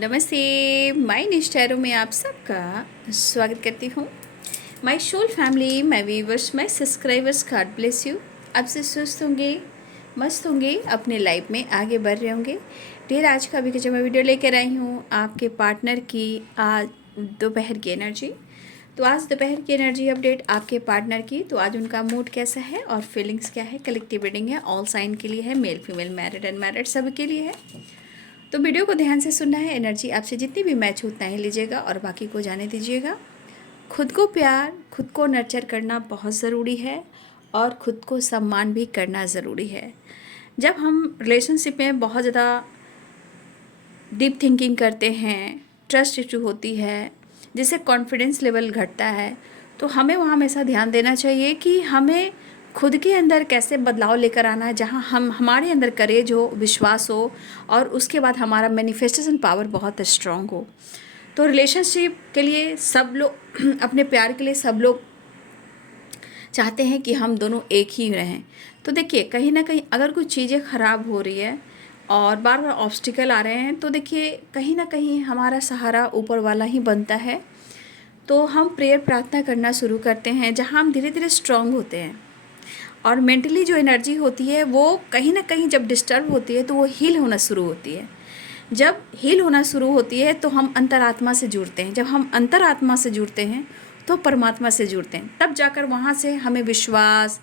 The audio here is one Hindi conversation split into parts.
नमस्ते। माय निष्ठारों में आप सबका स्वागत करती हूँ। My soul family, my viewers, my subscribers, God bless you. आपसे स्वस्थ होंगे, मस्त होंगे, अपने लाइफ में आगे बढ़ रहे होंगे। डेर आज का अभी जो मैं वीडियो लेकर आई हूँ आपके पार्टनर की आज दोपहर की एनर्जी। तो आज दोपहर की एनर्जी अपडेट आपके पार्टनर की। तो आज उनका मूड कैसा है और फीलिंग्स क्या है। कलेक्टिव रीडिंग है, ऑल साइन के लिए है, मेल फीमेल, मैरिड अनमैरिड सभी के लिए है। तो वीडियो को ध्यान से सुनना है। एनर्जी आपसे जितनी भी मैच हो उतना ही लीजिएगा और बाकी को जाने दीजिएगा। खुद को प्यार, खुद को नर्चर करना बहुत ज़रूरी है और खुद को सम्मान भी करना ज़रूरी है। जब हम रिलेशनशिप में बहुत ज़्यादा डीप थिंकिंग करते हैं, ट्रस्ट इशू होती है, जिससे कॉन्फिडेंस लेवल घटता है, तो हमें वहाँ हमेशा ध्यान देना चाहिए कि हमें खुद के अंदर कैसे बदलाव लेकर आना है, जहाँ हमारे अंदर करेज हो, विश्वास हो और उसके बाद हमारा मैनिफेस्टेशन पावर बहुत स्ट्रांग हो। तो रिलेशनशिप के लिए सब लोग अपने प्यार के लिए सब लोग चाहते हैं कि हम दोनों एक ही रहें। तो देखिए, कहीं ना कहीं अगर कुछ चीज़ें ख़राब हो रही है और बार बार ऑब्स्टिकल आ रहे हैं, तो देखिए कहीं ना कहीं हमारा सहारा ऊपर वाला ही बनता है। तो हम प्रेयर प्रार्थना करना शुरू करते हैं, जहाँ हम धीरे धीरे स्ट्रांग होते हैं और मेंटली जो एनर्जी होती है वो कहीं ना कहीं जब डिस्टर्ब होती है तो वो हील होना शुरू होती है। जब हील होना शुरू होती है तो हम अंतरात्मा से जुड़ते हैं। जब हम अंतरात्मा से जुड़ते हैं तो परमात्मा से जुड़ते हैं। तब जाकर वहाँ से हमें विश्वास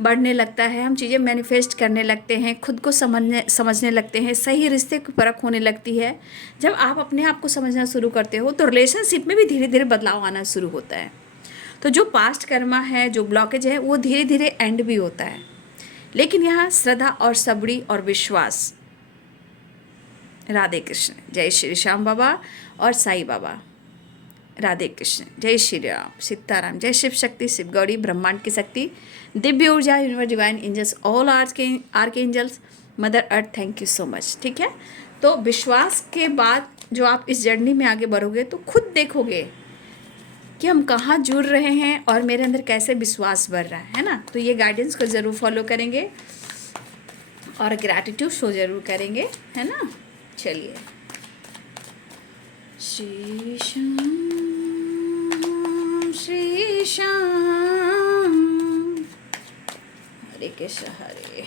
बढ़ने लगता है, हम चीज़ें मैनिफेस्ट करने लगते हैं, खुद को समझने लगते हैं, सही रिश्ते की परख होने लगती है। जब आप अपने आप को समझना शुरू करते हो तो रिलेशनशिप में भी धीरे धीरे बदलाव आना शुरू होता है। तो जो पास्ट कर्मा है, जो ब्लॉकेज है, वो धीरे धीरे एंड भी होता है। लेकिन यहाँ श्रद्धा और सबड़ी और विश्वास। राधे कृष्ण, जय श्री श्याम बाबा और साईं बाबा। राधे कृष्ण, जय श्री राम, सीताराम, जय शिव शक्ति, शिव गौरी, ब्रह्मांड की शक्ति, दिव्य ऊर्जा, universe, divine angels, all arch angels, mother earth, thank you so much. ठीक है, तो विश्वास के बाद जो आप इस जर्नी में आगे बढ़ोगे तो खुद देखोगे कि हम कहाँ जुड़ रहे हैं और मेरे अंदर कैसे विश्वास बढ़ रहा है ना। तो ये गाइडेंस को ज़रूर फॉलो करेंगे और ग्रैटिट्यूड शो ज़रूर करेंगे, है ना। चलिए, श्री श्याम हरे कृष्ण, हरे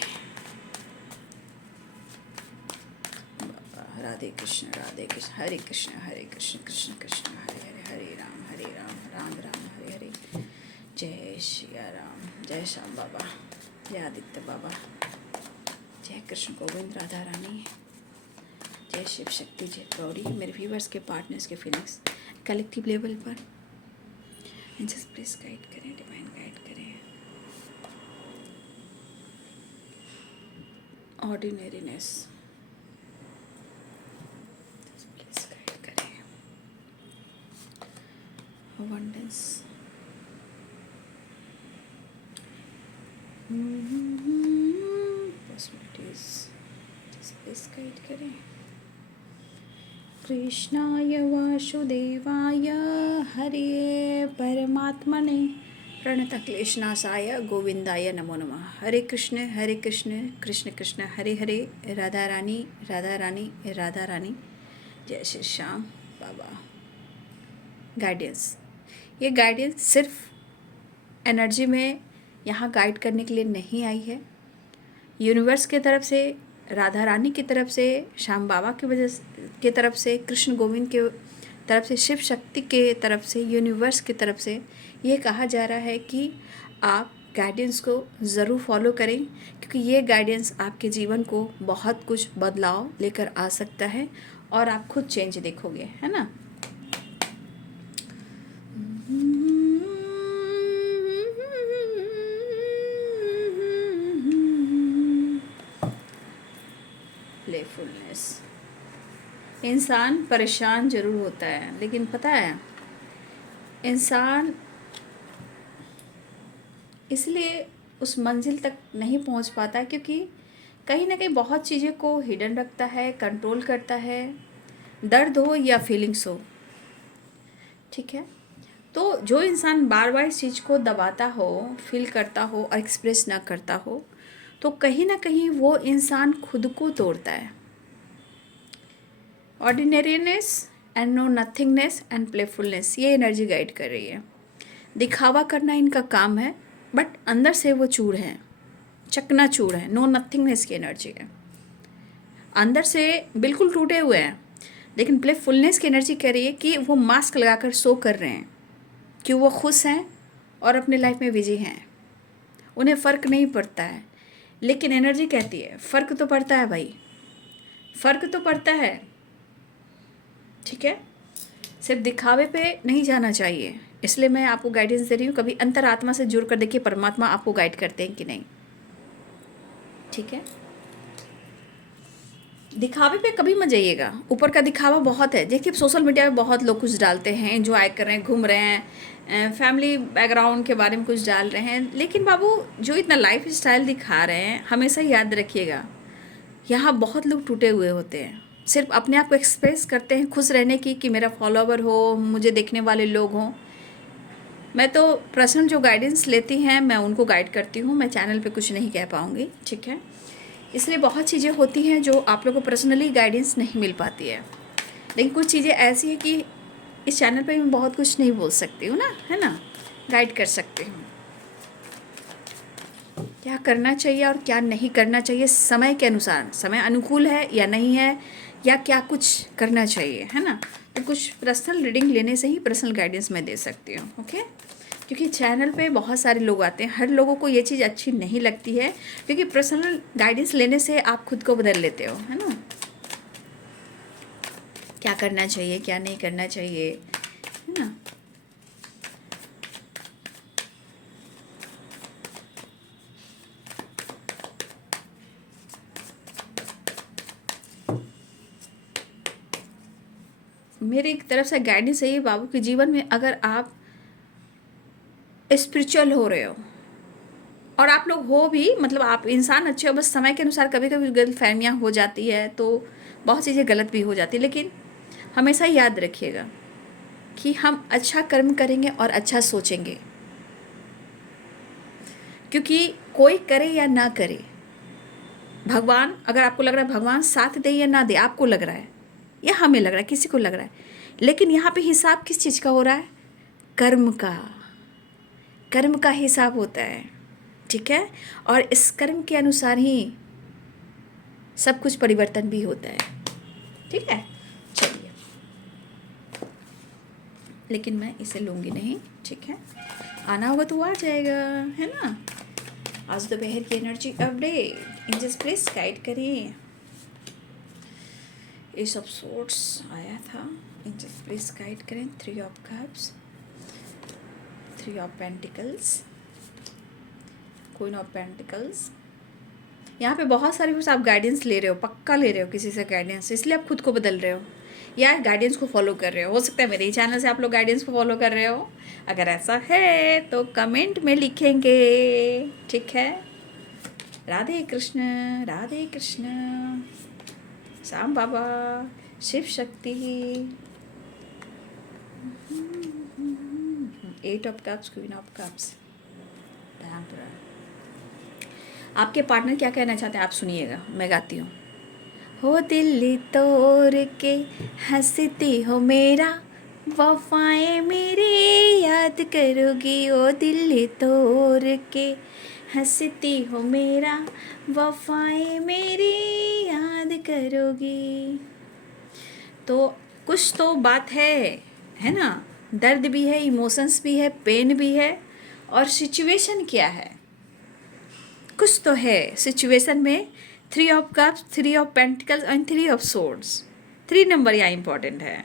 राधे कृष्ण, राधे कृष्ण, हरे कृष्ण, हरे कृष्ण, कृष्ण कृष्ण, हरे हरे, हरे राम, राम राम, हरे हरे। जय श्री राम, जय श्याम बाबा, जय आदित्य बाबा, जय कृष्ण गोविंद, राधा रानी, जय शिव शक्ति, जय गौरी। मेरे व्यूवर्स के, पार्टनर्स के फीलिंग्स कलेक्टिव लेवल पर एंजल्स प्लीज गाइड करें, डिवाइन गाइड करें। ऑर्डिनरीनेस प्लीज गाइड करें। अबंडेंस, पॉसिबिलिटीज प्लीज गाइड करें। कृष्णाय वासुदेवाय हरे परमात्मने प्रणतक्लेशनाशाय गोविंदाय नमो नमः। हरे कृष्ण कृष्ण कृष्ण हरे हरे, राधा रानी राधा रानी राधा रानी, जय श्री श्याम बाबा। गाइडेंस, ये गाइडेंस सिर्फ एनर्जी में यहाँ गाइड करने के लिए नहीं आई है। यूनिवर्स के तरफ से, राधा रानी की तरफ से, श्याम बाबा की वजह के तरफ से, कृष्ण गोविंद के तरफ से, शिव शक्ति के तरफ से, यूनिवर्स की तरफ से ये कहा जा रहा है कि आप गाइडेंस को ज़रूर फॉलो करें, क्योंकि ये गाइडेंस आपके जीवन को बहुत कुछ बदलाव लेकर आ सकता है और आप खुद चेंज देखोगे, है ना। प्लेफुलनेस, इंसान परेशान ज़रूर होता है, लेकिन पता है इंसान इसलिए उस मंजिल तक नहीं पहुंच पाता क्योंकि कहीं ना कहीं बहुत चीज़ें को हिडन रखता है, कंट्रोल करता है, दर्द हो या फीलिंग्स हो। ठीक है, तो जो इंसान बार बार इस चीज़ को दबाता हो, फील करता हो और एक्सप्रेस ना करता हो, तो कहीं ना कहीं वो इंसान खुद को तोड़ता है। Ordinariness and no nothingness and playfulness, ये एनर्जी गाइड कर रही है। दिखावा करना इनका काम है, बट अंदर से वो चूर हैं, चकनाचूर है। नो नथिंगनेस की एनर्जी है, अंदर से बिल्कुल टूटे हुए हैं। लेकिन प्लेफुलनेस की एनर्जी कह रही है कि वो मास्क लगाकर शो कर रहे हैं कि वो खुश हैं और अपने लाइफ में बिजी हैं, उन्हें फ़र्क नहीं पड़ता है। लेकिन एनर्जी कहती है फ़र्क तो पड़ता है भाई, फ़र्क तो पड़ता है, ठीक है। सिर्फ दिखावे पे नहीं जाना चाहिए। इसलिए मैं आपको गाइडेंस दे रही हूँ। कभी अंतरात्मा से जुड़ कर देखिए परमात्मा आपको गाइड करते हैं कि नहीं, ठीक है। दिखावे पे कभी मत जाइएगा। ऊपर का दिखावा बहुत है। देखिए सोशल मीडिया पे बहुत लोग कुछ डालते हैं, एंजॉय कर रहे हैं, घूम रहे हैं, फैमिली बैकग्राउंड के बारे में कुछ डाल रहे हैं। लेकिन बाबू जो इतना लाइफ स्टाइल दिखा रहे हैं, हमेशा याद रखिएगा यहाँ बहुत लोग टूटे हुए होते हैं। सिर्फ अपने आप को एक्सप्रेस करते हैं खुश रहने की कि मेरा फॉलोवर हो, मुझे देखने वाले लोग हों। मैं तो पर्सनल जो गाइडेंस लेती हैं मैं उनको गाइड करती हूँ, मैं चैनल पे कुछ नहीं कह पाऊँगी, ठीक है। इसलिए बहुत चीज़ें होती हैं जो आप लोगों को पर्सनली गाइडेंस नहीं मिल पाती है। लेकिन कुछ चीज़ें ऐसी हैं कि इस चैनल पे मैं बहुत कुछ नहीं बोल सकती हूँ ना, है ना, गाइड कर सकती हूँ क्या करना चाहिए और क्या नहीं करना चाहिए समय के अनुसार, समय अनुकूल है या नहीं है, या क्या कुछ करना चाहिए, है ना। तो कुछ पर्सनल रीडिंग लेने से ही पर्सनल गाइडेंस मैं दे सकती हूँ, ओके। क्योंकि चैनल पे बहुत सारे लोग आते हैं, हर लोगों को ये चीज़ अच्छी नहीं लगती है, क्योंकि पर्सनल गाइडेंस लेने से आप खुद को बदल लेते हो, है ना। क्या करना चाहिए क्या नहीं करना चाहिए, है ना। मेरी एक तरफ से गाइडेंस है ये बाबू के जीवन में, अगर आप स्पिरिचुअल हो रहे हो और आप लोग हो भी, मतलब आप इंसान अच्छे हो, बस समय के अनुसार कभी कभी गलतफहमियाँ हो जाती है, तो बहुत चीज़ें गलत भी हो जाती है। लेकिन हमेशा याद रखिएगा कि हम अच्छा कर्म करेंगे और अच्छा सोचेंगे, क्योंकि कोई करे या ना करे, भगवान, अगर आपको लग रहा है भगवान साथ दे या ना दे, आपको लग रहा है या हमें लग रहा है, किसी को लग रहा है, लेकिन यहाँ पे हिसाब किस चीज़ का हो रहा है? कर्म का, कर्म का हिसाब होता है, ठीक है। और इस कर्म के अनुसार ही सब कुछ परिवर्तन भी होता है, ठीक है। चलिए, लेकिन मैं इसे लूँगी नहीं, ठीक है। आना होगा तो आ जाएगा, है ना। आज दोपहर की energy update, angels please guide करिए। एस ऑफ सोर्ट्स आया था, एंजल्स प्लीज गाइड करें। 3 of cups, 3 of pentacles, queen of pentacles. यहाँ पे बहुत सारे कुछ आप गाइडेंस ले रहे हो, पक्का ले रहे हो किसी से गाइडेंस, इसलिए आप खुद को बदल रहे हो या गाइडेंस को फॉलो कर रहे हो सकता है मेरे ही चैनल से आप लोग गाइडेंस को फॉलो कर रहे हो। अगर ऐसा है तो कमेंट में लिखेंगे, ठीक है। राधे कृष्ण, राधे कृष्ण, श्याम बाबा, Shiv Shakti. 8 of cups, queen of cups, आपके पार्टनर क्या कहना चाहते हैं आप सुनिएगा, मैं गाती हूँ। हो दिल तोड़ के हंसती हो मेरा, वफाएं मेरी याद करोगी। ओ दिल तोड़ के हंसती हो मेरा, वफाएं मेरी याद करोगी। तो कुछ तो बात है ना। दर्द भी है, इमोशंस भी है, पेन भी है, और सिचुएशन क्या है, कुछ तो है सिचुएशन में। 3 of cups, 3 of pentacles and 3 of swords, 3 number यहाँ इंपॉर्टेंट है।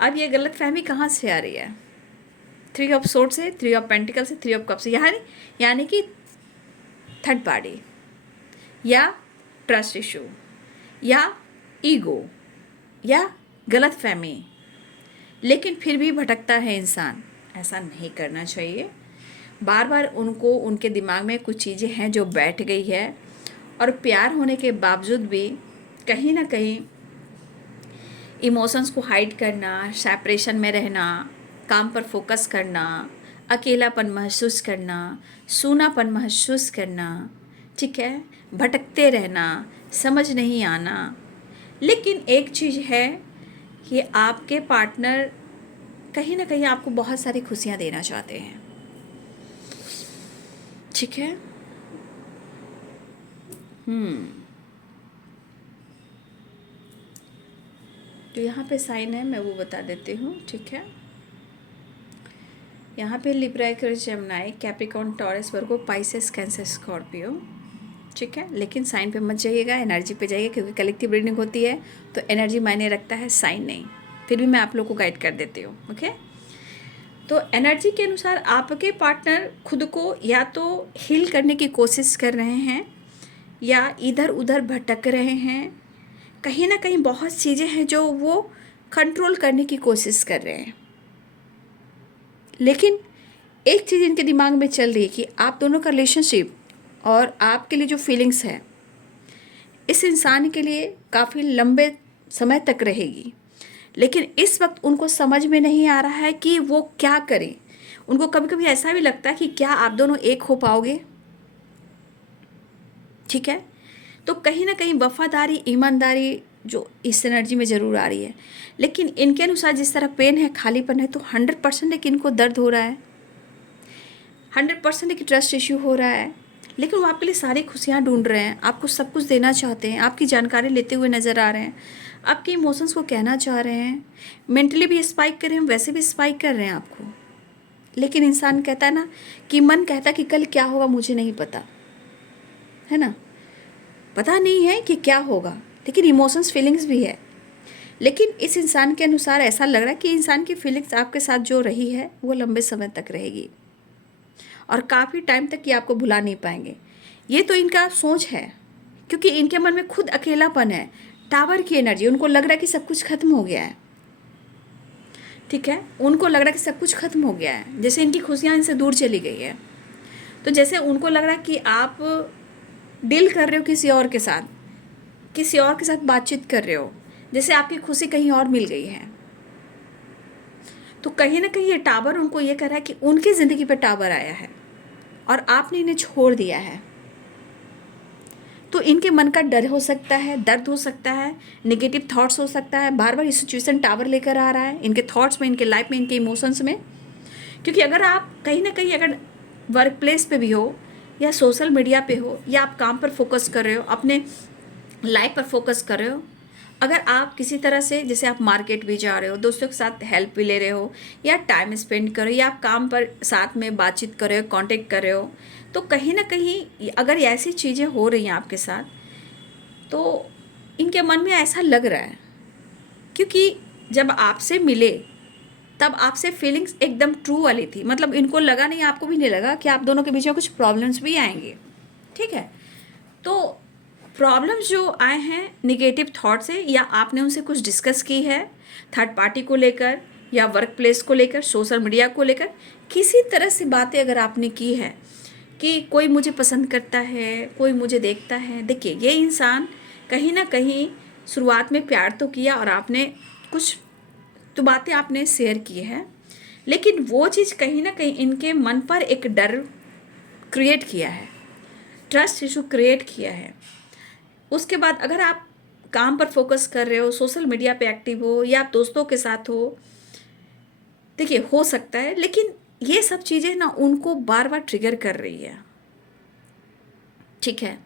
अब ये गलत फहमी कहाँ से आ रही है? 3 ऑफ सोर्ड्स से, 3 ऑफ पेंटिकल्स से, 3 ऑफ कप्स, यानी कि थर्ड पार्टी या ट्रस्ट इशू या ईगो या गलत फहमी। लेकिन फिर भी भटकता है इंसान, ऐसा नहीं करना चाहिए। बार बार उनको, उनके दिमाग में कुछ चीज़ें हैं जो बैठ गई है, और प्यार होने के बावजूद भी कहीं ना कहीं इमोशंस को हाइड करना, सेपरेशन में रहना, काम पर फोकस करना, अकेलापन महसूस करना, सूनापन महसूस करना, ठीक है, भटकते रहना, समझ नहीं आना, लेकिन एक चीज़ है कि आपके पार्टनर कहीं ना कहीं आपको बहुत सारी खुशियाँ देना चाहते हैं, ठीक है। जो यहाँ पे साइन है मैं वो बता देती हूँ, ठीक है। यहाँ पे Libra, Aquarius, Gemini, Capricorn, Taurus, Virgo, Pisces, Cancer, Scorpio, ठीक है। लेकिन साइन पे मत जाइएगा, एनर्जी पे जाइए, क्योंकि कलेक्टिव रीडिंग होती है तो एनर्जी मायने रखता है, साइन नहीं। फिर भी मैं आप लोग को गाइड कर देती हूँ, ओके। तो एनर्जी के अनुसार आपके पार्टनर खुद को या तो हील करने की कोशिश कर रहे हैं या इधर उधर भटक रहे हैं। कहीं ना कहीं बहुत चीज़ें हैं जो वो कंट्रोल करने की कोशिश कर रहे हैं। लेकिन एक चीज़ इनके दिमाग में चल रही है कि आप दोनों का रिलेशनशिप और आपके लिए जो फीलिंग्स है इस इंसान के लिए काफ़ी लंबे समय तक रहेगी। लेकिन इस वक्त उनको समझ में नहीं आ रहा है कि वो क्या करें। उनको कभी कभी ऐसा भी लगता है कि क्या आप दोनों एक हो पाओगे, ठीक है। तो कहीं ना कहीं वफादारी, ईमानदारी जो इस एनर्जी में ज़रूर आ रही है। लेकिन इनके अनुसार जिस तरह पेन है, खालीपन है, तो 100% है कि इनको दर्द हो रहा है, 100% है कि ट्रस्ट इश्यू हो रहा है। लेकिन वो आपके लिए सारी खुशियाँ ढूंढ रहे हैं, आपको सब कुछ देना चाहते हैं, आपकी जानकारी लेते हुए नज़र आ रहे हैं, आपके इमोशंस को कहना चाह रहे हैं, मेंटली भी स्पाइक कर रहे हैं, वैसे भी स्पाइक कर रहे हैं आपको। लेकिन इंसान कहता है ना कि मन कहता है कि कल क्या होगा मुझे नहीं पता, है ना, पता नहीं है कि क्या होगा, लेकिन इमोशंस, फीलिंग्स भी है। लेकिन इस इंसान के अनुसार ऐसा लग रहा है कि इंसान की फीलिंग्स आपके साथ जो रही है वो लंबे समय तक रहेगी और काफ़ी टाइम तक ये आपको भुला नहीं पाएंगे। ये तो इनका सोच है, क्योंकि इनके मन में खुद अकेलापन है, टावर की एनर्जी। उनको लग रहा है कि सब कुछ खत्म हो गया है, ठीक है। उनको लग रहा है कि सब कुछ खत्म हो गया है, जैसे इनकी खुशियाँ इनसे दूर चली गई है। तो जैसे उनको लग रहा है कि आप डील कर रहे हो किसी और के साथ, किसी और के साथ बातचीत कर रहे हो, जैसे आपकी खुशी कहीं और मिल गई है। तो कहीं ना कहीं ये टावर उनको ये कह रहा है कि उनकी ज़िंदगी पे टावर आया है और आपने इन्हें छोड़ दिया है। तो इनके मन का डर हो सकता है, दर्द हो सकता है, नेगेटिव थॉट्स हो सकता है, बार बार ये सिचुएशन टावर लेकर आ रहा है इनके थॉट्स में, इनके लाइफ में, इनके इमोशंस में। क्योंकि अगर आप कहीं ना कहीं अगर वर्क प्लेस पे भी हो या सोशल मीडिया पे हो या आप काम पर फोकस कर रहे हो, अपने लाइफ पर फोकस कर रहे हो, अगर आप किसी तरह से, जैसे आप मार्केट भी जा रहे हो, दोस्तों के साथ हेल्प भी ले रहे हो या टाइम स्पेंड कर रहे हो या आप काम पर साथ में बातचीत कर रहे हो, कांटेक्ट कर रहे हो, तो कहीं ना कहीं अगर ऐसी चीज़ें हो रही हैं आपके साथ, तो इनके मन में ऐसा लग रहा है। क्योंकि जब आपसे मिले तब आपसे फीलिंग्स एकदम ट्रू वाली थी, मतलब इनको लगा नहीं, आपको भी नहीं लगा कि आप दोनों के बीच में कुछ प्रॉब्लम्स भी आएंगे, ठीक है। तो प्रॉब्लम्स जो आए हैं निगेटिव थॉट से, या आपने उनसे कुछ डिस्कस की है थर्ड पार्टी को लेकर या वर्क प्लेस को लेकर, सोशल मीडिया को लेकर, किसी तरह से बातें अगर आपने की है कि कोई मुझे पसंद करता है, कोई मुझे देखता है। देखिए, ये इंसान कहीं ना कहीं शुरुआत में प्यार तो किया और आपने कुछ तो बातें आपने शेयर की है, लेकिन वो चीज़ कहीं ना कहीं इनके मन पर एक डर क्रिएट किया है, ट्रस्ट इशू क्रिएट किया है। उसके बाद अगर आप काम पर फोकस कर रहे हो, सोशल मीडिया पे एक्टिव हो या आप दोस्तों के साथ हो, देखिए हो सकता है, लेकिन ये सब चीज़ें ना उनको बार बार ट्रिगर कर रही है, ठीक है।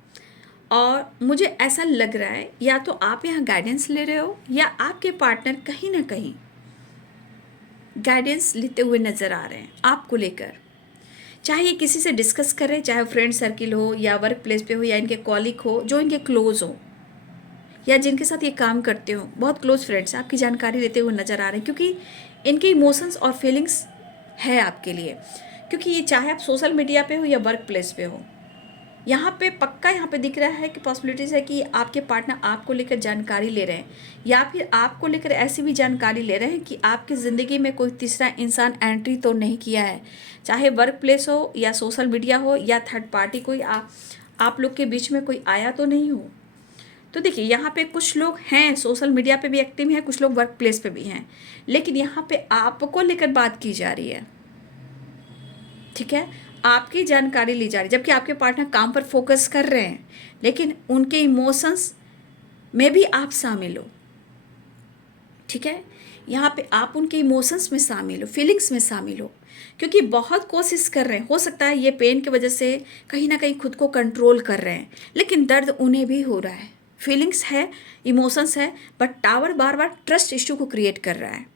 और मुझे ऐसा लग रहा है या तो आप यहाँ गाइडेंस ले रहे हो या आपके पार्टनर कहीं ना कहीं गाइडेंस लेते हुए नज़र आ रहे हैं आपको लेकर। चाहे ये किसी से डिस्कस कर रहे हैं, चाहे फ्रेंड सर्किल हो या वर्क प्लेस पे हो या इनके कॉलीग हो जो इनके क्लोज हो या जिनके साथ ये काम करते हो, बहुत क्लोज फ्रेंड्स आपकी जानकारी लेते हुए नज़र आ रहे हैं, क्योंकि इनके इमोशंस और फीलिंग्स है आपके लिए। क्योंकि ये चाहे आप सोशल मीडिया पे हो या वर्क प्लेस पे हो, यहाँ पे पक्का यहाँ पे दिख रहा है कि पॉसिबिलिटीज़ है कि आपके पार्टनर आपको लेकर जानकारी ले रहे हैं या फिर आपको लेकर ऐसी भी जानकारी ले रहे हैं कि आपकी ज़िंदगी में कोई तीसरा इंसान एंट्री तो नहीं किया है, चाहे वर्क प्लेस हो या सोशल मीडिया हो या थर्ड पार्टी कोई आप लोग के बीच में कोई आया तो नहीं हो। तो देखिए, यहाँ पे कुछ लोग हैं सोशल मीडिया पे भी एक्टिव हैं, कुछ लोग वर्क प्लेस पे भी हैं, लेकिन यहाँ पे आपको लेकर बात की जा रही है, ठीक है। आपकी जानकारी ली जा रही है, जबकि आपके पार्टनर काम पर फोकस कर रहे हैं, लेकिन उनके इमोशंस में भी आप शामिल हो, ठीक है। यहाँ पे आप उनके इमोशंस में शामिल हो, फीलिंग्स में शामिल हो, क्योंकि बहुत कोशिश कर रहे हैं। हो सकता है ये पेन की वजह से कहीं ना कहीं खुद को कंट्रोल कर रहे हैं, लेकिन दर्द उन्हें भी हो रहा है, फीलिंग्स है, इमोशंस है, but tower bar bar trust issue को क्रिएट कर रहा है,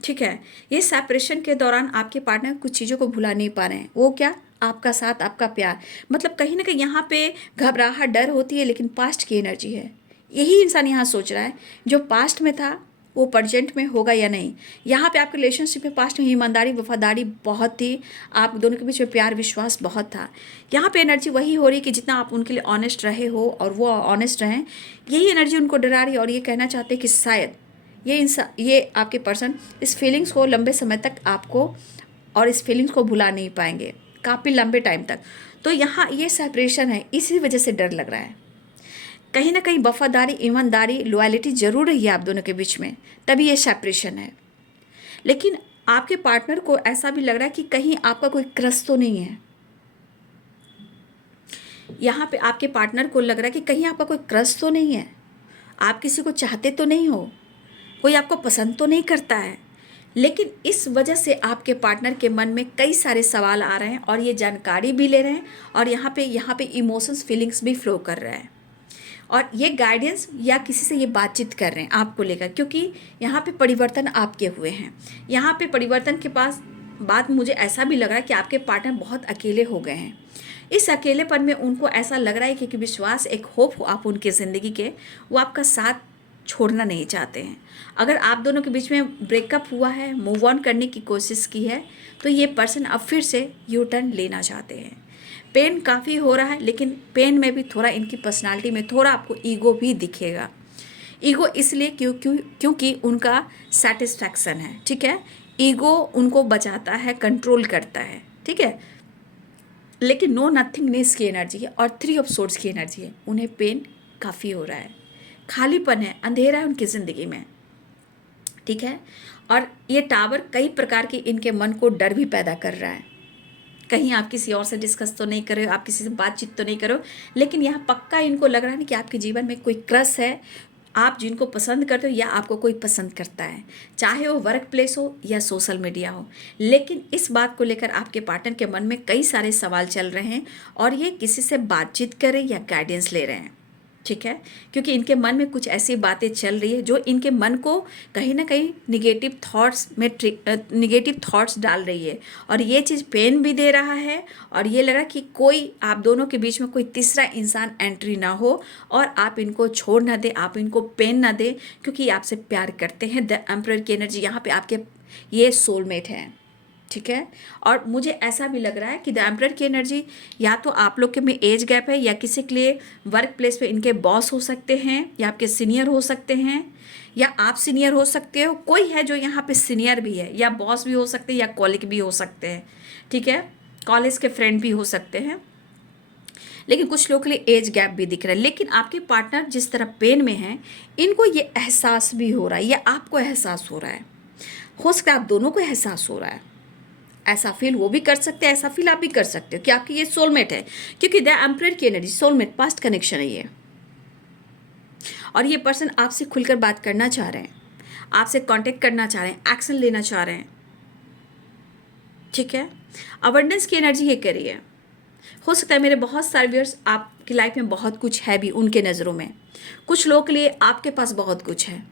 ठीक है। ये सेपरेशन के दौरान आपके पार्टनर कुछ चीज़ों को भुला नहीं पा रहे हैं। वो क्या? आपका साथ, आपका प्यार। मतलब कहीं ना कहीं यहाँ पे घबराहट, डर होती है, लेकिन पास्ट की एनर्जी है। यही इंसान यहाँ सोच रहा है, जो पास्ट में था वो प्रेजेंट में होगा या नहीं। यहाँ पे आपके रिलेशनशिप में पास्ट में ईमानदारी, वफादारी बहुत थी, आप दोनों के बीच में प्यार, विश्वास बहुत था। यहाँ पे एनर्जी वही हो रही है कि जितना आप उनके लिए ऑनेस्ट रहे हो और वो ऑनेस्ट रहें, यही एनर्जी उनको डरा रही है। और ये कहना चाहते हैं कि शायद ये आपके पर्सन इस फीलिंग्स को लंबे समय तक आपको और इस फीलिंग्स को भुला नहीं पाएंगे, काफ़ी लंबे टाइम तक। तो यहाँ ये सेपरेशन है, इसी वजह से डर लग रहा है। कहीं ना कहीं वफादारी, ईमानदारी, लॉयल्टी जरूर रही है आप दोनों के बीच में, तभी ये सेपरेशन है। लेकिन आपके पार्टनर को ऐसा भी लग रहा है कि कहीं आपका कोई क्रश तो नहीं है। यहाँ पे आपके पार्टनर को लग रहा है कि कहीं आपका कोई क्रश तो नहीं है, आप किसी को चाहते तो नहीं हो, कोई आपको पसंद तो नहीं करता है। लेकिन इस वजह से आपके पार्टनर के मन में कई सारे सवाल आ रहे हैं और ये जानकारी भी ले रहे हैं, और यहाँ पे इमोशंस, फीलिंग्स भी फ्लो कर रहा है, और ये गाइडेंस या किसी से ये बातचीत कर रहे हैं आपको लेकर, क्योंकि यहाँ पे परिवर्तन आपके हुए हैं। यहाँ पे परिवर्तन के पास बात मुझे ऐसा भी लग रहा है कि आपके पार्टनर बहुत अकेले हो गए हैं। इस अकेलेपन में उनको ऐसा लग रहा है कि विश्वास, एक होप हो आप उनके ज़िंदगी के, वो आपका साथ छोड़ना नहीं चाहते हैं। अगर आप दोनों के बीच में ब्रेकअप हुआ है, मूव ऑन करने की कोशिश की है, तो ये पर्सन अब फिर से यू टर्न लेना चाहते हैं। पेन काफ़ी हो रहा है, लेकिन पेन में भी थोड़ा इनकी पर्सनालिटी में थोड़ा आपको ईगो भी दिखेगा। ईगो इसलिए क्योंकि उनका सेटिस्फैक्शन है, ठीक है। ईगो उनको बचाता है, कंट्रोल करता है, ठीक है। लेकिन नो नथिंगनेस की एनर्जी है और 3 ऑफ सोर्ड्स की एनर्जी है। उन्हें पेन काफ़ी हो रहा है, खालीपन है, अंधेरा है उनकी ज़िंदगी में, ठीक है। और ये टावर कई प्रकार के इनके मन को डर भी पैदा कर रहा है। कहीं आप किसी और से डिस्कस तो नहीं कर रहे हो, आप किसी से बातचीत तो नहीं करो, लेकिन यहाँ पक्का इनको लग रहा है ना कि आपके जीवन में कोई क्रश है, आप जिनको पसंद करते हो या आपको कोई पसंद करता है, चाहे वो वर्क प्लेस हो या सोशल मीडिया हो। लेकिन इस बात को लेकर आपके पार्टनर के मन में कई सारे सवाल चल रहे हैं, और ये किसी से बातचीत कर रहे हैं या गाइडेंस ले रहे हैं, ठीक है। क्योंकि इनके मन में कुछ ऐसी बातें चल रही है जो इनके मन को कहीं ना कहीं निगेटिव थॉट्स डाल रही है, और ये चीज़ पेन भी दे रहा है। और ये लग रहा है कि कोई आप दोनों के बीच में कोई तीसरा इंसान एंट्री ना हो और आप इनको छोड़ ना दे, आप इनको पेन ना दे, क्योंकि आपसे प्यार करते हैं। द एम्परर की एनर्जी यहाँ पे आपके ये सोलमेट है, ठीक है। और मुझे ऐसा भी लग रहा है कि द एम्परर की एनर्जी या तो आप लोग के में एज गैप है, या किसी के लिए वर्क प्लेस पे इनके बॉस हो सकते हैं, या आपके सीनियर हो सकते हैं, या आप सीनियर हो सकते हो। कोई है जो यहाँ पे सीनियर भी है, या बॉस भी हो सकते हैं, या कॉलिग भी हो सकते हैं, ठीक है। कॉलेज के फ्रेंड भी हो सकते हैं। लेकिन कुछ लोगों के लिए एज गैप भी दिख रहा है। लेकिन आपके पार्टनर जिस तरह पेन में है, इनको ये एहसास भी हो रहा है, या आपको एहसास हो रहा है, हो सकता है आप दोनों को एहसास हो रहा है। ऐसा फील वो भी कर सकते हैं, ऐसा फील आप भी कर सकते हो कि आपकी ये सोलमेट है, क्योंकि द एम्परर की एनर्जी सोलमेट, पास्ट कनेक्शन है ये। और ये पर्सन आपसे खुलकर बात करना चाह रहे हैं, आपसे कांटेक्ट करना चाह रहे हैं, एक्शन लेना चाह रहे हैं, ठीक है। अबंडेंस की एनर्जी ये कह रही है। हो सकता है मेरे बहुत सारे व्यूअर्स, आपकी लाइफ में बहुत कुछ है भी उनके नज़रों में। कुछ लोगों के लिए आपके पास बहुत कुछ है,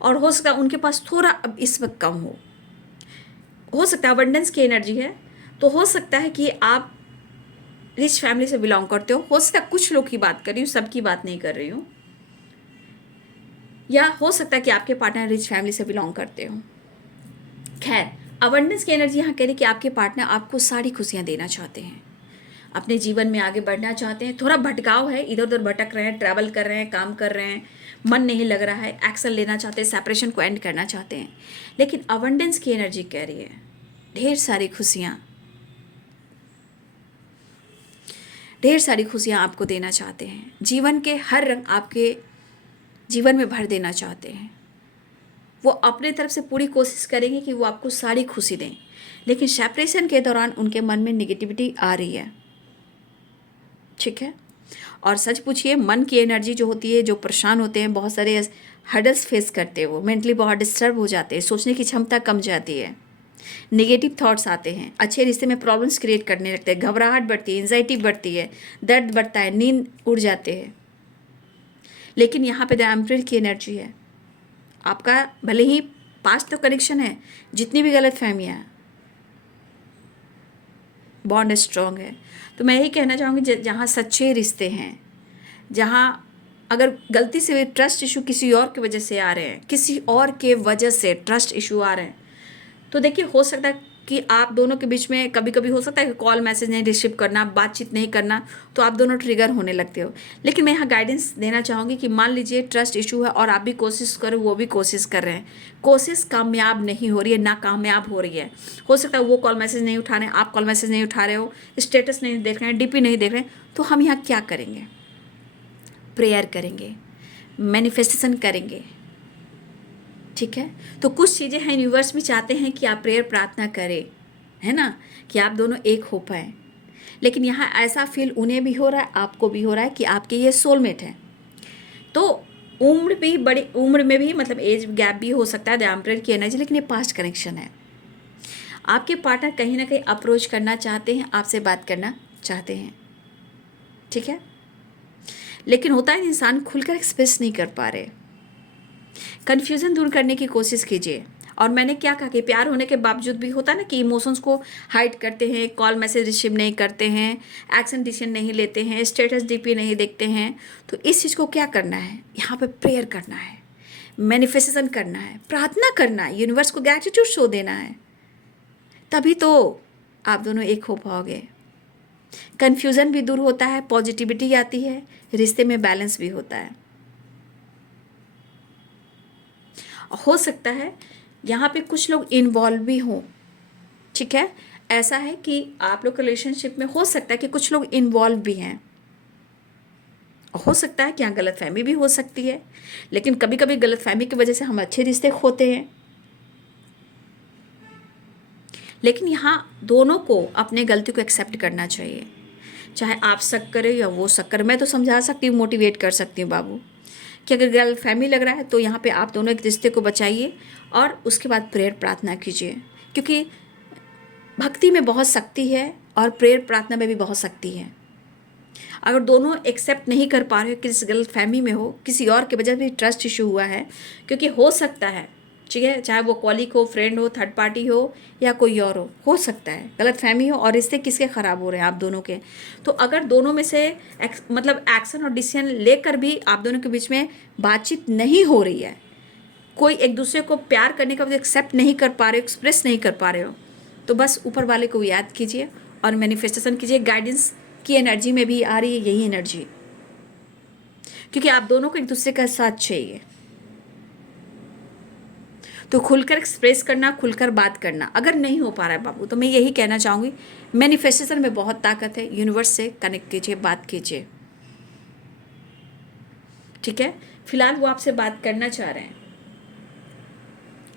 और हो सकता है उनके पास थोड़ा अब इस वक्त कम हो सकता है अबंडेंस की एनर्जी है। तो हो सकता है कि आप रिच फैमिली से बिलोंग करते हो सकता है कुछ लोग की बात कर रही हूँ, सबकी बात नहीं कर रही हूँ। या हो सकता है कि आपके पार्टनर रिच फैमिली से बिलोंग करते हो। खैर, अबंडेंस की एनर्जी यहाँ कह रही कि आपके पार्टनर आपको सारी खुशियाँ देना चाहते हैं, अपने जीवन में आगे बढ़ना चाहते हैं। थोड़ा भटकाव है, इधर उधर भटक रहे हैं, ट्रैवल कर रहे हैं, काम कर रहे हैं, मन नहीं लग रहा है, एक्शन लेना चाहते हैं, सेपरेशन को एंड करना चाहते हैं। लेकिन अबंडेंस की एनर्जी कह रही है ढेर सारी खुशियाँ आपको देना चाहते हैं। जीवन के हर रंग आपके जीवन में भर देना चाहते हैं। वो अपने तरफ से पूरी कोशिश करेंगे कि वो आपको सारी खुशी दें। लेकिन सेपरेशन के दौरान उनके मन में निगेटिविटी आ रही है, ठीक है। और सच पूछिए, मन की एनर्जी जो होती है, जो परेशान होते हैं, बहुत सारे हर्डल्स फेस करते हैं, वो मेंटली बहुत डिस्टर्ब हो जाते हैं, सोचने की क्षमता कम जाती है, नेगेटिव थॉट्स आते हैं, अच्छे रिश्ते में प्रॉब्लम्स क्रिएट करने लगते हैं, घबराहट बढ़ती है, एंजाइटी बढ़ती है, दर्द बढ़ता है, नींद उड़ जाते हैं। लेकिन यहाँ पे द एम्परर की एनर्जी है। आपका भले ही पास्ट तो कनेक्शन है, जितनी भी गलत फहमियाँ हैं, बॉन्ड स्ट्रॉन्ग है। तो मैं यही कहना चाहूँगी, जहाँ सच्चे रिश्ते हैं, जहाँ अगर गलती से ट्रस्ट इशू किसी और की वजह से आ रहे हैं, किसी और के वजह से ट्रस्ट इशू आ रहे हैं, तो देखिए हो सकता है कि आप दोनों के बीच में कभी कभी हो सकता है कि कॉल मैसेज नहीं रिसीव करना, बातचीत नहीं करना, तो आप दोनों ट्रिगर होने लगते हो। लेकिन मैं यहाँ गाइडेंस देना चाहूँगी कि मान लीजिए ट्रस्ट इशू है और आप भी कोशिश करो, वो भी कोशिश कर रहे हैं, कोशिश कामयाब नहीं हो रही है, नाकामयाब हो रही है। हो सकता है वो कॉल मैसेज नहीं उठा रहे हैं, आप कॉल मैसेज नहीं उठा रहे हो, स्टेटस नहीं देख रहे हैं, डीपी नहीं देख रहे हैं, तो हम यहाँ क्या करेंगे? प्रेयर करेंगे, मैनिफेस्टेशन करेंगे। ठीक है, तो कुछ चीज़ें हैं, यूनिवर्स भी चाहते हैं कि आप प्रेयर प्रार्थना करें, है ना, कि आप दोनों एक हो पाए। लेकिन यहाँ ऐसा फील उन्हें भी हो रहा है, आपको भी हो रहा है कि आपके ये सोलमेट हैं। तो उम्र भी, बड़ी उम्र में भी, मतलब एज गैप भी हो सकता है, द एम्परर की एनर्जी, लेकिन ये पास्ट कनेक्शन है। आपके पार्टनर कहीं ना कहीं अप्रोच करना चाहते हैं, आपसे बात करना चाहते हैं। ठीक है, लेकिन होता है इंसान खुलकर एक्सप्रेस नहीं कर पा रहे। कन्फ्यूज़न दूर करने की कोशिश कीजिए। और मैंने क्या कहा कि प्यार होने के बावजूद भी होता है ना कि इमोशंस को हाइड करते हैं, कॉल मैसेज रिसीव नहीं करते हैं, एक्शन डिसीजन नहीं लेते हैं, स्टेटस डीपी नहीं देखते हैं। तो इस चीज़ को क्या करना है? यहाँ पे प्रेयर करना है, मैनिफेस्टेशन करना है, प्रार्थना करना है, यूनिवर्स को ग्रैटिट्यूड शो देना है, तभी तो आप दोनों एक हो पाओगे। कन्फ्यूज़न भी दूर होता है, पॉजिटिविटी आती है, रिश्ते में बैलेंस भी होता है। हो सकता है यहाँ पे कुछ लोग इन्वॉल्व भी हों। ठीक है, ऐसा है कि आप लोग रिलेशनशिप में हो सकता है कि कुछ लोग इन्वॉल्व भी हैं। हो सकता है कि यहाँ गलतफहमी भी हो सकती है, लेकिन कभी कभी गलतफहमी की वजह से हम अच्छे रिश्ते खोते हैं। लेकिन यहाँ दोनों को अपने गलती को एक्सेप्ट करना चाहिए, चाहे आप शक करें या वो शक करे। मैं तो समझा सकती हूँ, मोटिवेट कर सकती हूँ बाबू, कि अगर गलतफहमी लग रहा है तो यहाँ पे आप दोनों एक रिश्ते को बचाइए और उसके बाद प्रेयर प्रार्थना कीजिए, क्योंकि भक्ति में बहुत शक्ति है और प्रेयर प्रार्थना में भी बहुत शक्ति है। अगर दोनों एक्सेप्ट नहीं कर पा रहे हो, किसी गलतफहमी में हो, किसी और की वजह से भी ट्रस्ट इशू हुआ है, क्योंकि हो सकता है, ठीक है, चाहे वो कॉलीग हो, फ्रेंड हो, थर्ड पार्टी हो या कोई और हो सकता है गलतफहमी हो और रिश्ते किसके ख़राब हो रहे हैं? आप दोनों के। तो अगर दोनों में से मतलब एक्शन और डिसीजन लेकर भी आप दोनों के बीच में बातचीत नहीं हो रही है, कोई एक दूसरे को प्यार करने का एक्सेप्ट नहीं कर पा रहे हो, एक्सप्रेस नहीं कर पा रहे हो, तो बस ऊपर वाले को याद कीजिए और मैनिफेस्टेशन कीजिए। गाइडेंस की एनर्जी में भी आ रही है यही एनर्जी, क्योंकि आप दोनों को एक दूसरे का साथ चाहिए। तो खुलकर एक्सप्रेस करना, खुलकर बात करना। अगर नहीं हो पा रहा है बाबू, तो मैं यही कहना चाहूँगी, मैनिफेस्टेशन में बहुत ताकत है, यूनिवर्स से कनेक्ट कीजिए, बात कीजिए। ठीक है, फिलहाल वो आपसे बात करना चाह रहे हैं,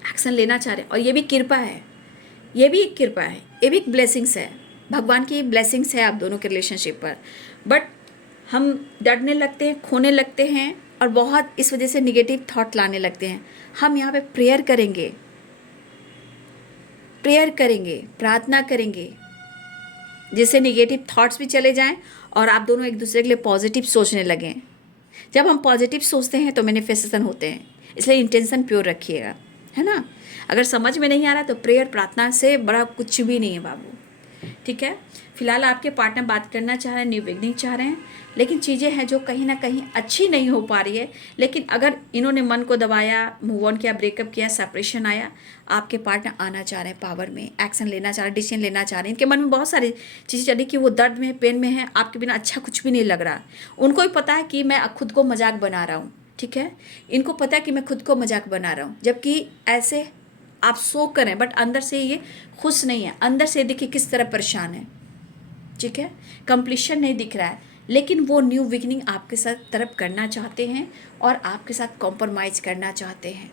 एक्शन लेना चाह रहे हैं, और ये भी कृपा है, ये भी एक कृपा है, ये भी एक ब्लेसिंग्स है, भगवान की ब्लेसिंग्स है आप दोनों के रिलेशनशिप पर। बट हम डरने लगते हैं, खोने लगते हैं और बहुत इस वजह से निगेटिव थॉट लाने लगते हैं। हम यहाँ पे प्रेयर करेंगे, प्रेयर करेंगे, प्रार्थना करेंगे, जिससे निगेटिव थॉट्स भी चले जाएं और आप दोनों एक दूसरे के लिए पॉजिटिव सोचने लगें। जब हम पॉजिटिव सोचते हैं तो मैनिफेस्टेशन होते हैं, इसलिए इंटेंशन प्योर रखिएगा, है ना। अगर समझ में नहीं आ रहा तो प्रेयर प्रार्थना से बड़ा कुछ भी नहीं है बाबू। ठीक है, फिलहाल आपके पार्टनर बात करना चाह रहे हैं, न्यू बिगनिंग चाह रहे हैं, लेकिन चीज़ें हैं जो कहीं ना कहीं अच्छी नहीं हो पा रही है। लेकिन अगर इन्होंने मन को दबाया, मूव ऑन किया, ब्रेकअप किया, सेपरेशन आया, आपके पार्टनर आना चाह रहे हैं पावर में, एक्शन लेना चाह रहे हैं, डिसीजन लेना चाह रहे हैं। इनके मन में बहुत सारी चीज़ें चली कि वो दर्द में है, पेन में है, आपके बिना अच्छा कुछ भी नहीं लग रहा। उनको भी पता है कि मैं खुद को मजाक बना रहा हूँ। ठीक है, इनको पता है कि मैं खुद को मजाक बना रहा हूँ, जबकि ऐसे आप शो करें बट अंदर से ये खुश नहीं है, अंदर से देखिए किस तरह परेशान है। ठीक है, कंप्लीशन नहीं दिख रहा है, लेकिन वो न्यू बिगिनिंग आपके साथ तरफ करना चाहते हैं और आपके साथ कॉम्प्रोमाइज़ करना चाहते हैं।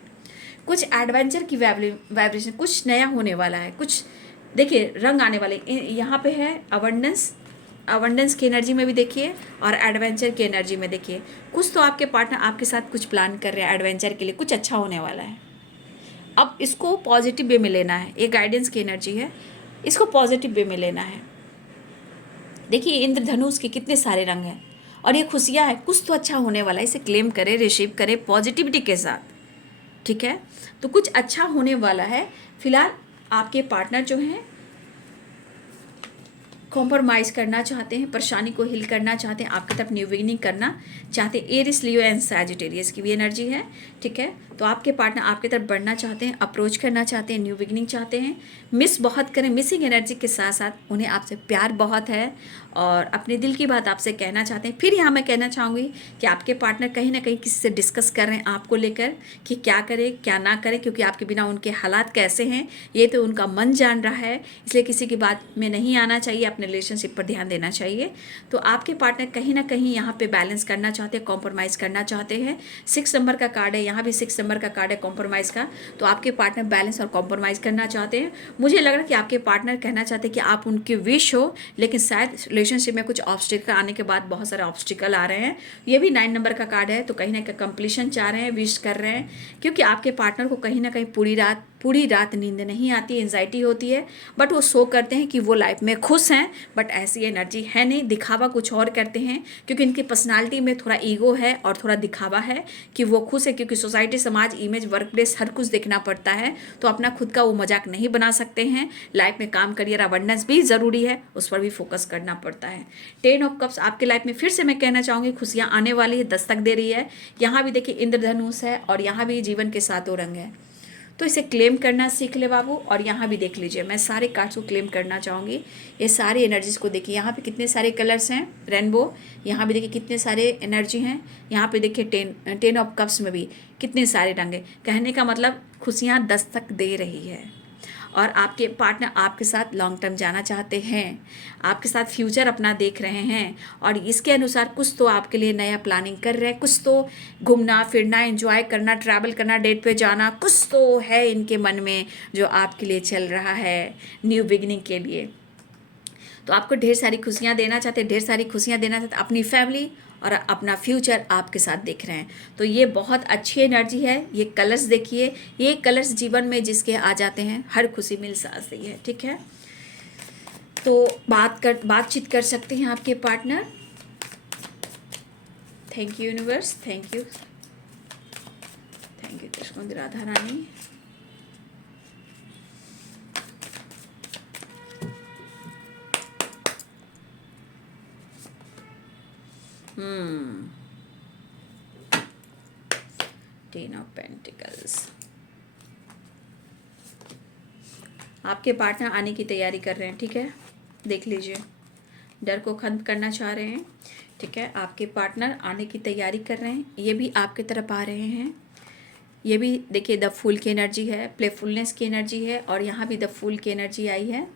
कुछ एडवेंचर की वाइब्रेशन, कुछ नया होने वाला है, कुछ देखिए रंग आने वाले। यहाँ पे है अबंडेंस, अबंडेंस की एनर्जी में भी देखिए और एडवेंचर की एनर्जी में देखिए। कुछ तो आपके पार्टनर आपके साथ कुछ प्लान कर रहे हैं एडवेंचर के लिए, कुछ अच्छा होने वाला है। अब इसको पॉजिटिव वे में लेना है, ये गाइडेंस की एनर्जी है, इसको पॉजिटिव वे में लेना है। देखिए इंद्रधनुष के कितने सारे रंग हैं और ये खुशियाँ है, कुछ तो अच्छा होने वाला है, इसे क्लेम करें, रिसीव करें पॉजिटिविटी के साथ, ठीक है। तो कुछ अच्छा होने वाला है। फिलहाल आपके पार्टनर जो हैं कॉम्प्रोमाइज़ करना चाहते हैं, परेशानी को हिल करना चाहते हैं, आपकी तरफ न्यू बिगिनिंग करना चाहते हैं। एरिस, लियो एंड सैजिटेरियस की भी एनर्जी है, ठीक है। तो आपके पार्टनर आपकी तरफ बढ़ना चाहते हैं, अप्रोच करना चाहते हैं, न्यू बिगिनिंग चाहते हैं। मिस बहुत करें, मिसिंग एनर्जी के साथ साथ उन्हें आपसे प्यार बहुत है और अपने दिल की बात आपसे कहना चाहते हैं। फिर यहाँ मैं कहना चाहूँगी कि आपके पार्टनर कहीं ना कहीं किसी से डिस्कस कर रहे हैं आपको लेकर कि क्या करें क्या ना करें, क्योंकि आपके बिना उनके हालात कैसे हैं ये तो उनका मन जान रहा है, इसलिए किसी की बात में नहीं आना चाहिए, अपने रिलेशनशिप पर ध्यान देना चाहिए। तो आपके पार्टनर कहीं ना कहीं यहाँ पे बैलेंस करना चाहते हैं, कॉम्प्रोमाइज़ करना चाहते हैं। 6 नंबर का कार्ड है, यहाँ भी 6 नंबर का कार्ड है कॉम्प्रोमाइज़ का। तो आपके पार्टनर बैलेंस और कॉम्प्रोमाइज़ करना चाहते हैं। मुझे लग रहा है कि आपके पार्टनर कहना चाहते हैं कि आप उनके विश हो, लेकिन शायद रिलेशनशिप में कुछ ऑब्स्टिकल आने के बाद बहुत सारे ऑब्स्टिकल आ रहे हैं। ये भी 9 नंबर का कार्ड है, तो कहीं ना कहीं कंप्लीशन चाह रहे हैं, विश कर रहे हैं, क्योंकि आपके पार्टनर को कहीं ना कहीं पूरी रात नींद नहीं आती, एंजाइटी होती है, बट वो शो करते हैं कि वो लाइफ में खुश हैं, बट ऐसी एनर्जी है नहीं, दिखावा कुछ और करते हैं, क्योंकि इनकी पर्सनालिटी में थोड़ा ईगो है और थोड़ा दिखावा है कि वो खुश है, क्योंकि सोसाइटी, समाज, इमेज, वर्क प्लेस हर कुछ देखना पड़ता है, तो अपना खुद का वो मजाक नहीं बना सकते हैं। लाइफ में काम, करियर, अबंडेंस भी ज़रूरी है, उस पर भी फोकस करना पड़ता है। 10 ऑफ कप्स आपके लाइफ में फिर से मैं कहना चाहूँगी खुशियाँ आने वाली है, दस्तक दे रही है। यहाँ भी देखिए इंद्रधनुष है और यहाँ भी जीवन के सातों रंग है, तो इसे क्लेम करना सीख ले बाबू। और यहाँ भी देख लीजिए, मैं सारे कार्ड्स को क्लेम करना चाहूँगी। ये सारी एनर्जीज को देखिए, यहाँ पे कितने सारे कलर्स हैं रेनबो, यहाँ भी देखिए कितने सारे एनर्जी हैं, यहाँ पे देखिए 10 ऑफ कप्स में भी कितने सारे रंग हैं। कहने का मतलब खुशियाँ दस्तक दे रही है और आपके पार्टनर आपके साथ लॉन्ग टर्म जाना चाहते हैं, आपके साथ फ्यूचर अपना देख रहे हैं और इसके अनुसार कुछ तो आपके लिए नया प्लानिंग कर रहे हैं, कुछ तो घूमना फिरना, एंजॉय करना, ट्रैवल करना, डेट पे जाना, कुछ तो है इनके मन में जो आपके लिए चल रहा है न्यू बिगिनिंग के लिए। तो आपको ढेर सारी खुशियाँ देना चाहते हैं, ढेर सारी खुशियाँ देना चाहते हैं, अपनी फैमिली और अपना फ्यूचर आपके साथ देख रहे हैं। तो ये बहुत अच्छी एनर्जी है। ये कलर्स देखिए, ये कलर्स जीवन में जिसके आ जाते हैं हर खुशी मिल सकती है, ठीक है। तो बातचीत कर सकते हैं आपके partner. Thank you universe, thank you Krishna Radha Rani. Ten of pentacles. आपके पार्टनर आने की तैयारी कर रहे हैं, ठीक है, देख लीजिए, डर को खत्म करना चाह रहे हैं, ठीक है। आपके पार्टनर आने की तैयारी कर रहे हैं, ये भी आपके तरफ आ रहे हैं। ये भी देखिए द फूल की एनर्जी है, प्लेफुलनेस की एनर्जी है और यहाँ भी द फूल की एनर्जी आई है।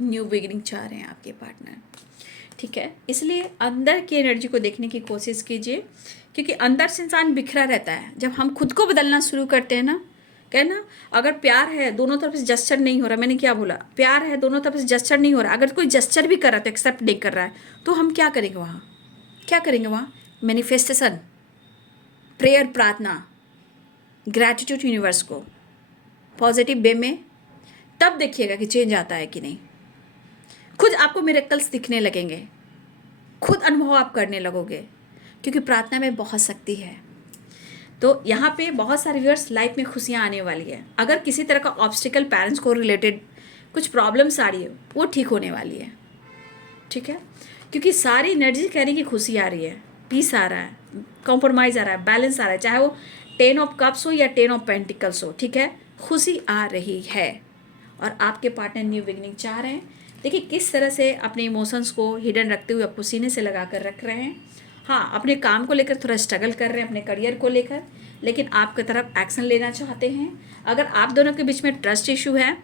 न्यू बिगिनिंग चाह रहे हैं आपके पार्टनर, ठीक है। इसलिए अंदर की एनर्जी को देखने की कोशिश कीजिए, क्योंकि अंदर से इंसान बिखरा रहता है। जब हम खुद को बदलना शुरू करते हैं ना, कहना अगर प्यार है दोनों तरफ से जस्चर नहीं हो रहा, मैंने क्या बोला, प्यार है दोनों तरफ से जस्चर नहीं हो रहा, अगर कोई जस्चर भी कर रहा है तो एक्सेप्ट नहीं कर रहा है, तो हम क्या करेंगे वहाँ, क्या करेंगे वहाँ? मैनिफेस्टेशन, प्रेयर, प्रार्थना, ग्रैटिट्यूड यूनिवर्स को पॉजिटिव वे में, तब देखिएगा कि चेंज आता है कि नहीं। खुद आपको मिरेकल्स दिखने लगेंगे, खुद अनुभव आप करने लगोगे, क्योंकि प्रार्थना में बहुत शक्ति है। तो यहाँ पे बहुत सारे व्यूअर्स लाइफ में खुशियाँ आने वाली है। अगर किसी तरह का ऑब्स्टिकल पेरेंट्स को रिलेटेड कुछ प्रॉब्लम्स आ रही है, वो ठीक होने वाली है, ठीक है, क्योंकि सारी एनर्जी कह रही है कि खुशी आ रही है, पीस आ रहा है, कॉम्प्रोमाइज़ आ रहा है, बैलेंस आ रहा है, चाहे वो 10 ऑफ कप्स हो या 10 ऑफ पेंटिकल्स हो, ठीक है, खुशी आ रही है। और आपके पार्टनर न्यू बिगिनिंग चाह रहे हैं। देखिए किस तरह से अपने इमोशंस को हिडन रखते हुए आपको सीने से लगा कर रख रहे हैं। हाँ, अपने काम को लेकर थोड़ा स्ट्रगल कर रहे हैं, अपने करियर को लेकर, लेकिन आपकी तरफ एक्शन लेना चाहते हैं। अगर आप दोनों के बीच में ट्रस्ट इशू है,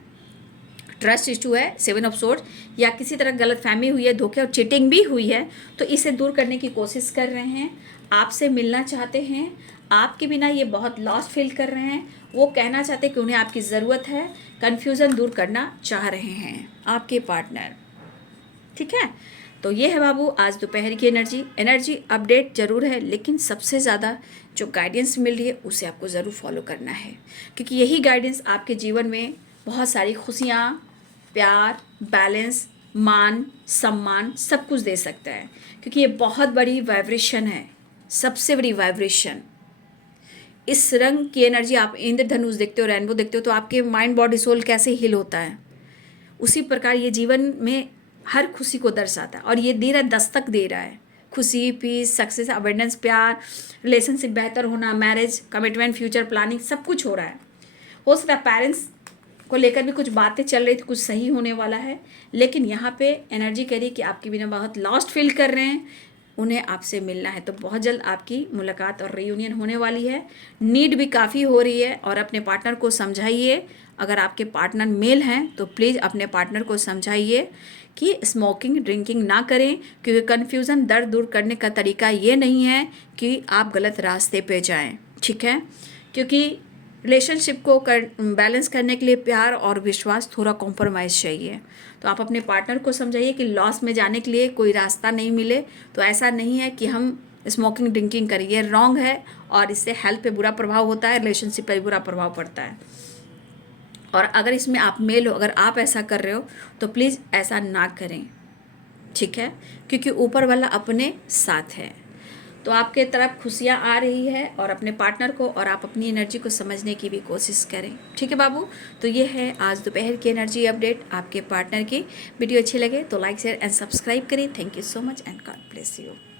7 ऑफ सोर्ड, या किसी तरह गलत फहमी हुई है, धोखे और चीटिंग भी हुई है, तो इसे दूर करने की कोशिश कर रहे हैं, आपसे मिलना चाहते हैं, आपके बिना ये बहुत लॉस्ट फील कर रहे हैं, वो कहना चाहते हैं कि उन्हें आपकी ज़रूरत है, कन्फ्यूज़न दूर करना चाह रहे हैं आपके पार्टनर। ठीक है। तो ये है बाबू आज दोपहर की एनर्जी अपडेट ज़रूर है, लेकिन सबसे ज़्यादा जो गाइडेंस मिल रही है उसे आपको ज़रूर फॉलो करना है, क्योंकि यही गाइडेंस आपके जीवन में बहुत सारी खुशियाँ, प्यार, बैलेंस, मान, सम्मान सब कुछ दे सकता है, क्योंकि ये बहुत बड़ी वाइब्रेशन है, सबसे बड़ी वाइब्रेशन। इस रंग की एनर्जी आप इंद्रधनुष देखते हो, रेनबो देखते हो, तो आपके माइंड बॉडी सोल कैसे हील होता है, उसी प्रकार ये जीवन में हर खुशी को दर्शाता है। और ये दे रहा है, दस्तक दे रहा है, खुशी, पीस, सक्सेस, अबंडेंस, प्यार, रिलेशनशिप बेहतर होना, मैरिज, कमिटमेंट, फ्यूचर प्लानिंग, सब कुछ हो रहा है। हो सकता है पेरेंट्स को लेकर भी कुछ बातें चल रही थी, कुछ सही होने वाला है, लेकिन यहाँ पे एनर्जी कह रही है कि आपके बिना बहुत लॉस्ट फील कर रहे हैं, उन्हें आपसे मिलना है। तो बहुत जल्द आपकी मुलाकात और रियूनियन होने वाली है। नीड भी काफ़ी हो रही है, और अपने पार्टनर को समझाइए। अगर आपके पार्टनर मेल हैं तो प्लीज़ अपने पार्टनर को समझाइए कि स्मोकिंग, ड्रिंकिंग ना करें, क्योंकि कन्फ्यूज़न, दर्द दूर करने का तरीका ये नहीं है कि आप गलत रास्ते पे जाएं, ठीक है। क्योंकि रिलेशनशिप को बैलेंस करने के लिए प्यार और विश्वास, थोड़ा कॉम्प्रोमाइज़ चाहिए। तो आप अपने पार्टनर को समझाइए कि लॉस में जाने के लिए कोई रास्ता नहीं मिले तो ऐसा नहीं है कि हम स्मोकिंग, ड्रिंकिंग करें, ये रॉन्ग है, और इससे हेल्थ पे बुरा प्रभाव होता है, रिलेशनशिप पे भी बुरा प्रभाव पड़ता है। और अगर इसमें आप मेल हो, अगर आप ऐसा कर रहे हो तो प्लीज़ ऐसा ना करें, ठीक है, क्योंकि ऊपर वाला अपने साथ है। तो आपके तरफ खुशियाँ आ रही है, और अपने पार्टनर को और आप अपनी एनर्जी को समझने की भी कोशिश करें, ठीक है बाबू। तो ये है आज दोपहर की एनर्जी अपडेट आपके पार्टनर की। वीडियो अच्छी लगे तो लाइक, शेयर एंड सब्सक्राइब करें। Thank you so much and God bless you.